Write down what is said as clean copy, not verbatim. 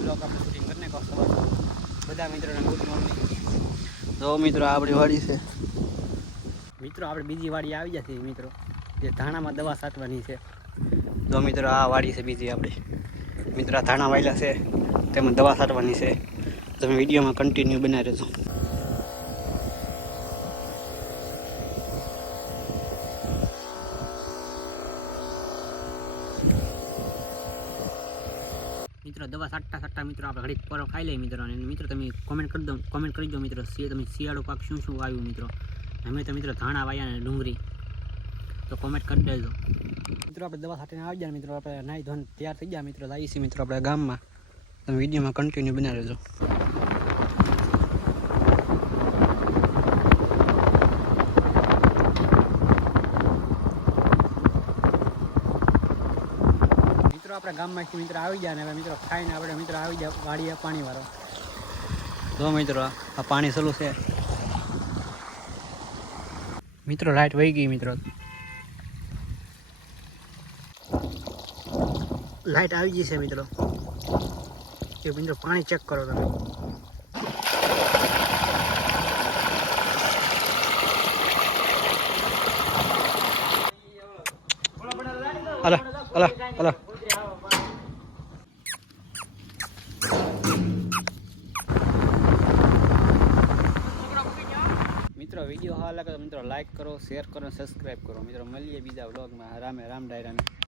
Blog આપણે shooting કરીને કહો સવાર બધા મિત્રોને ગુડ મોર્નિંગ. જો મિત્રો આપણી વાડી છે મિત્રો, આપણે બીજી વાડી આવી જશે મિત્રો, જે ધાણામાં દવા છાંટવાની છે. જો મિત્રો આ વાડી છે બીજી આપણી મિત્રો, આ ધાણા વાયેલા છે તેમાં દવા છાંટવાની છે. તમે વિડીયોમાં કન્ટિન્યુ બનાવી રહેજો. મિત્રો દવા છાંટતા મિત્રો આપણે ઘડીક પરો ખાઈ લઈએ મિત્રો. અને મિત્રો તમે કોમેન્ટ કરી દો મિત્રો, તમે શિયાળો પાક શું શું વાવ્યું મિત્રો. અમે તો મિત્રો ધાણા વાયા અને ડુંગળી, તો કોમેન્ટ કરી દેજો મિત્રો. આપણે દવા છાંટીને આવી ગયા મિત્રો, આપણે નાહી ધોઈને તૈયાર થઈ ગયા મિત્રો, જઈએ છીએ મિત્રો આપણે ગામમાં. તમે વિડીયોમાં કન્ટિન્યુ બનાવી રહેજો. આપણા ગામમાંથી મિત્રો આવી ગયા ને હવે મિત્રો ખાઈને આપણે મિત્રો આવી ગયા વાડીએ પાણી વાળો. જો મિત્રો આ પાણી ચાલુ છે મિત્રો, લાઈટ વહી ગઈ મિત્રો, લાઈટ આવી ગઈ છે મિત્રો. કે મિત્રો પાણી ચેક કરો તમે. અલા અલા અલા મિત્રો, વિડીયો સારો લાગે તો મિત્રો લાઈક કરો, શેર કરો, સબસ્ક્રાઈબ કરો મિત્રો. મળીએ બીજા વ્લોગમાં. રામે રામ ડાયરાને.